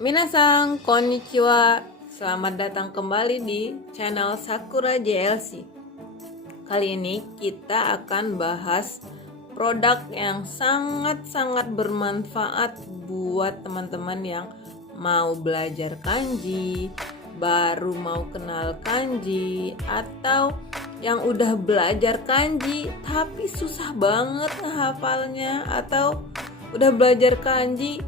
Minasan, konnichiwa. Selamat datang kembali di channel Sakura JLC. Kali ini kita akan bahas produk yang sangat-sangat bermanfaat buat teman-teman yang mau belajar kanji, baru mau kenal kanji, atau yang udah belajar kanji tapi susah banget ngehafalnya, atau udah belajar kanji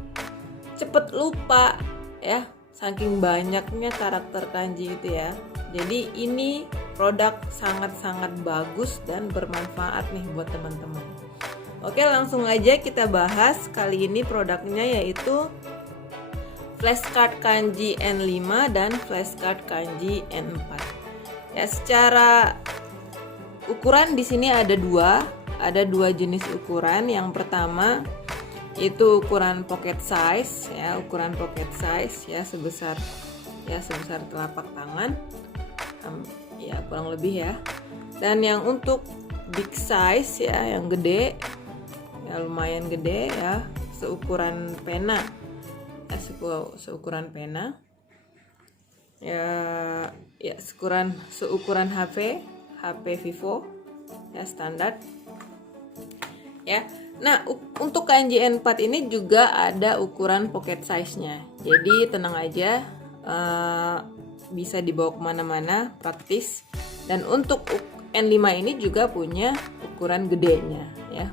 cepet lupa ya, saking banyaknya karakter kanji itu ya. Jadi ini produk sangat-sangat bagus dan bermanfaat nih buat teman-teman. Oke, langsung aja kita bahas. Kali ini produknya yaitu flashcard kanji N5 dan flashcard kanji N4. Ya, secara ukuran di sini ada dua jenis ukuran. Yang pertama itu ukuran pocket size ya, ukuran pocket size ya, sebesar telapak tangan ya, kurang lebih ya. Dan yang untuk big size ya, yang gede ya, lumayan gede ya, seukuran pena ya, seukuran pena ya, seukuran HP Vivo ya, standar ya. Nah, untuk kanji N4 ini juga ada ukuran pocket size-nya. Jadi tenang aja, bisa dibawa kemana-mana, praktis. Dan untuk N5 ini juga punya ukuran gedenya, ya,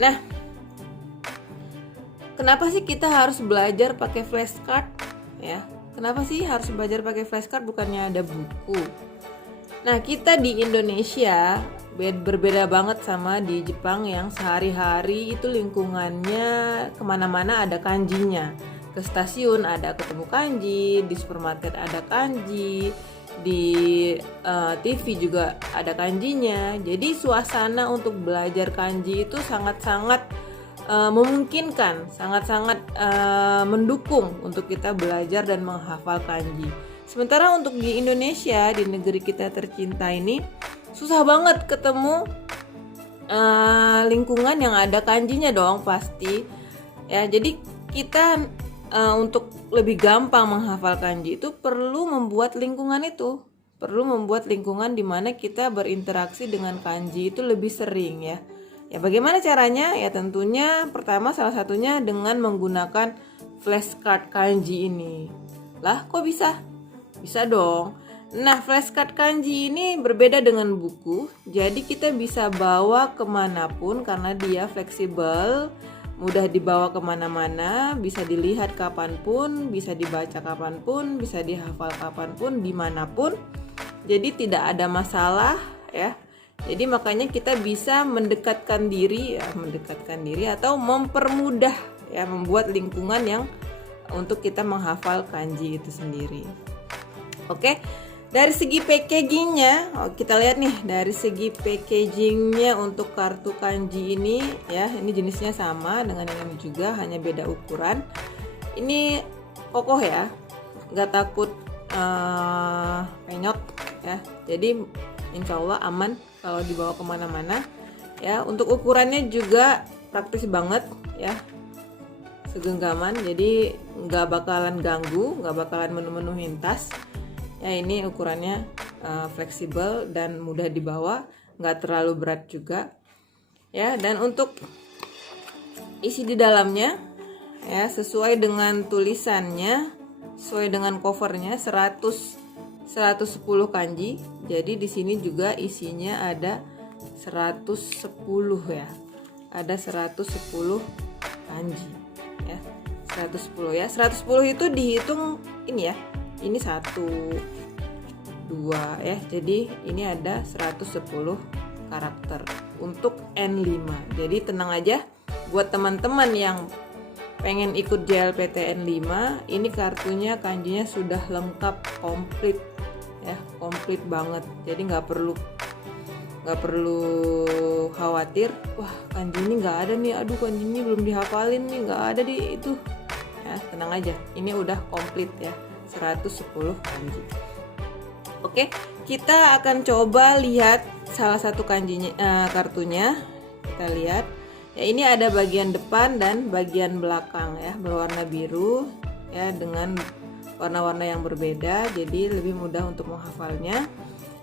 Nah, kenapa sih kita harus belajar pakai flashcard? Ya, kenapa sih harus belajar pakai flashcard bukannya ada buku? Nah, kita di Indonesia berbeda banget sama di Jepang yang sehari-hari itu lingkungannya kemana-mana ada kanjinya. Ke stasiun ada ketemu kanji, di supermarket ada kanji, di TV juga ada kanjinya. Jadi suasana untuk belajar kanji itu sangat-sangat memungkinkan, sangat-sangat mendukung untuk kita belajar dan menghafal kanji. Sementara untuk di Indonesia, di negeri kita tercinta ini, susah banget ketemu lingkungan yang ada kanjinya dong pasti ya. Jadi kita untuk lebih gampang menghafal kanji itu perlu membuat lingkungan di mana kita berinteraksi dengan kanji itu lebih sering ya. Ya, bagaimana caranya? Ya tentunya pertama salah satunya dengan menggunakan flashcard kanji ini. Lah, kok bisa? Bisa dong. Nah, flashcard kanji ini berbeda dengan buku, jadi kita bisa bawa kemanapun karena dia fleksibel, mudah dibawa kemana-mana, bisa dilihat kapanpun, bisa dibaca kapanpun, bisa dihafal kapanpun, dimanapun. Jadi tidak ada masalah ya. Jadi makanya kita bisa mendekatkan diri atau mempermudah ya, membuat lingkungan yang untuk kita menghafal kanji itu sendiri. Oke. Dari segi packagingnya, kita lihat nih, dari segi packagingnya untuk kartu kanji ini ya, ini jenisnya sama dengan yang ini juga, hanya beda ukuran. Ini kokoh ya, nggak takut penyok ya, jadi insya Allah aman kalau dibawa kemana-mana ya. Untuk ukurannya juga praktis banget ya, segenggaman, jadi nggak bakalan ganggu, nggak bakalan menuhin tas. Ya, ini ukurannya fleksibel dan mudah dibawa, nggak terlalu berat juga ya. Dan untuk isi di dalamnya ya, sesuai dengan tulisannya, sesuai dengan covernya 110 kanji. Jadi di sini juga isinya ada 110 ya, ada 110 kanji ya, 110 ya. 110 itu dihitung ini ya, ini 1, 2 ya, jadi ini ada 110 karakter untuk N5. Jadi tenang aja buat teman-teman yang pengen ikut JLPT N5, ini kartunya kanjinya sudah lengkap, komplit ya, komplit banget. Jadi nggak perlu khawatir, wah kanji ini nggak ada nih, aduh kanji ini belum dihafalin nih, nggak ada di itu ya. Tenang aja, ini udah komplit ya, 110 kanji. Oke, kita akan coba lihat salah satu kanjinya, kartunya. Kita lihat. Ya, ini ada bagian depan dan bagian belakang ya, berwarna biru ya, dengan warna-warna yang berbeda, jadi lebih mudah untuk menghafalnya.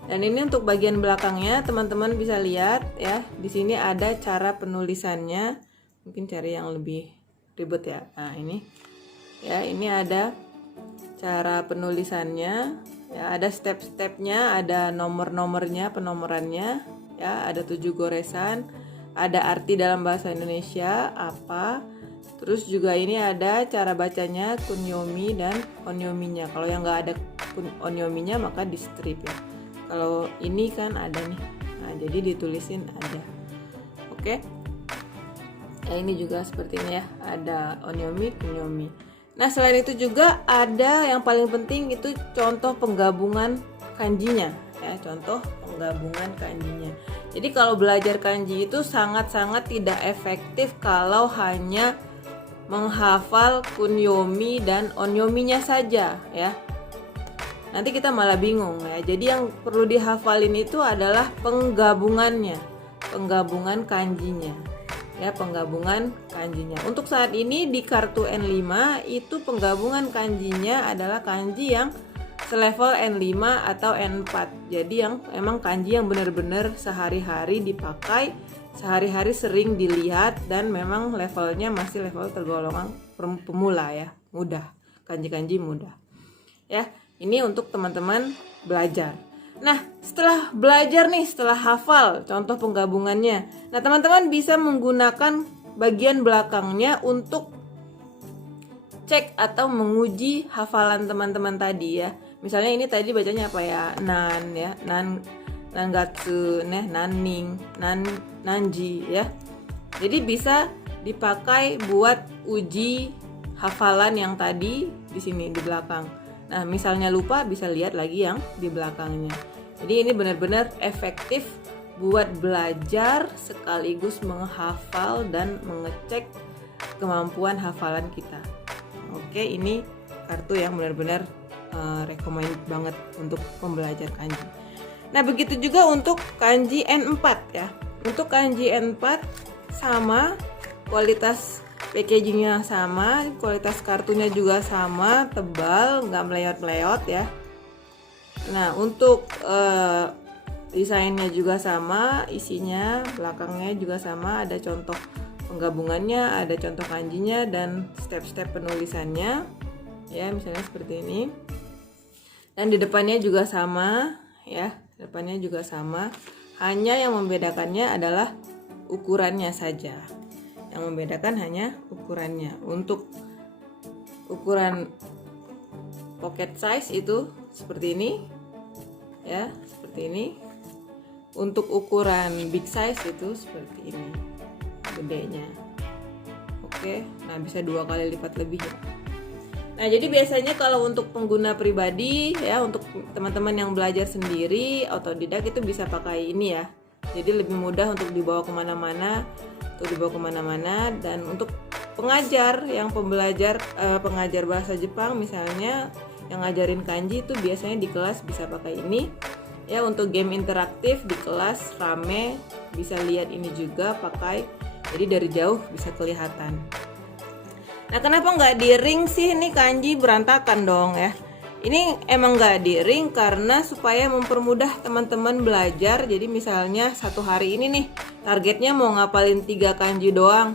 Dan ini untuk bagian belakangnya, teman-teman bisa lihat ya, di sini ada cara penulisannya. Mungkin cari yang lebih ribet ya. Nah, ini ya, ini ada cara penulisannya ya, ada step-stepnya, ada nomor-nomornya, penomorannya ya, ada 7 goresan, ada arti dalam bahasa Indonesia apa, terus juga ini ada cara bacanya kunyomi dan onyominya. Kalau yang nggak ada onyominya maka di strip ya, kalau ini kan ada nih, nah jadi ditulisin ada. Oke ya, ini juga seperti ini ya, ada onyomi, kunyomi. Nah, selain itu juga ada yang paling penting, itu contoh penggabungan kanjinya ya, contoh penggabungan kanjinya. Jadi kalau belajar kanji itu sangat-sangat tidak efektif kalau hanya menghafal kunyomi dan onyominya saja ya. Nanti kita malah bingung ya. Jadi yang perlu dihafalin itu adalah penggabungannya, penggabungan kanjinya. Ya, penggabungan kanjinya. Untuk saat ini di kartu N5 itu penggabungan kanjinya adalah kanji yang selevel N5 atau N4. Jadi yang emang kanji yang benar-benar sehari-hari dipakai, sehari-hari sering dilihat, dan memang levelnya masih level tergolongan pemula ya, mudah, kanji-kanji mudah. Ya, ini untuk teman-teman belajar. Nah, setelah belajar nih, setelah hafal contoh penggabungannya, nah teman-teman bisa menggunakan bagian belakangnya untuk cek atau menguji hafalan teman-teman tadi ya. Misalnya ini tadi bacanya apa ya, nan ya, nangatsu, nanning, nanji ya. Jadi bisa dipakai buat uji hafalan yang tadi di sini di belakang. Nah, misalnya lupa, bisa lihat lagi yang di belakangnya. Jadi ini benar-benar efektif buat belajar sekaligus menghafal dan mengecek kemampuan hafalan kita. Oke, ini kartu yang benar-benar recommend banget untuk pembelajar kanji. Nah, begitu juga untuk kanji N4 ya. Untuk kanji N4 sama, kualitas packagingnya sama, kualitas kartunya juga sama, tebal, nggak meleot-meleot ya. Nah, untuk desainnya juga sama, isinya belakangnya juga sama, ada contoh penggabungannya, ada contoh kanjinya, dan step-step penulisannya ya, misalnya seperti ini. Dan di depannya juga sama ya, depannya juga sama, hanya yang membedakannya adalah ukurannya saja. Yang membedakan hanya ukurannya. Untuk ukuran pocket size itu seperti ini ya, seperti ini. Untuk ukuran big size itu seperti ini gedenya. Oke, nah bisa 2 kali lipat lebih ya. Nah, jadi biasanya kalau untuk pengguna pribadi ya, untuk teman-teman yang belajar sendiri otodidak itu bisa pakai ini ya. Jadi lebih mudah untuk dibawa kemana-mana, dan untuk pengajar yang pembelajar pengajar bahasa Jepang misalnya yang ngajarin kanji itu biasanya di kelas bisa pakai ini ya. Untuk game interaktif di kelas rame bisa lihat ini juga pakai, jadi dari jauh bisa kelihatan. Nah, kenapa nggak di ring sih? Ini kanji berantakan dong ya. Ini emang nggak di ring karena supaya mempermudah teman-teman belajar. Jadi misalnya satu hari ini nih targetnya mau ngapalin 3 kanji doang.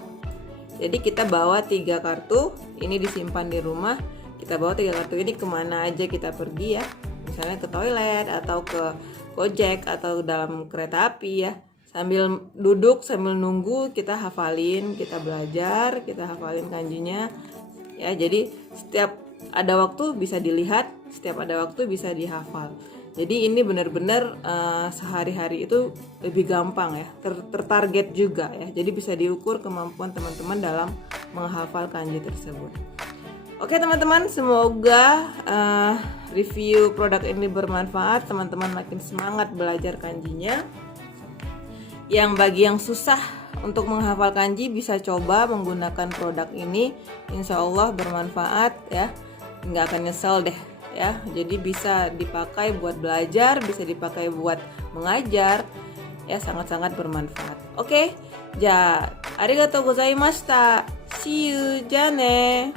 Jadi kita bawa 3 kartu, ini disimpan di rumah. Kita bawa 3 kartu ini kemana aja kita pergi ya. Misalnya ke toilet atau ke Gojek atau dalam kereta api ya. Sambil duduk, sambil nunggu kita hafalin, kita belajar, kita hafalin kanjinya ya. Jadi setiap ada waktu bisa dilihat, setiap ada waktu bisa dihafal. Jadi ini benar-benar sehari-hari itu lebih gampang ya, tertarget juga ya. Jadi bisa diukur kemampuan teman-teman dalam menghafal kanji tersebut. Oke teman-teman, semoga review produk ini bermanfaat. Teman-teman makin semangat belajar kanjinya. Yang bagi yang susah untuk menghafal kanji bisa coba menggunakan produk ini. Insya Allah bermanfaat ya, nggak akan nyesel deh ya. Jadi bisa dipakai buat belajar, bisa dipakai buat mengajar ya, sangat-sangat bermanfaat. Oke, arigatou gozaimashita. See you. じゃあね。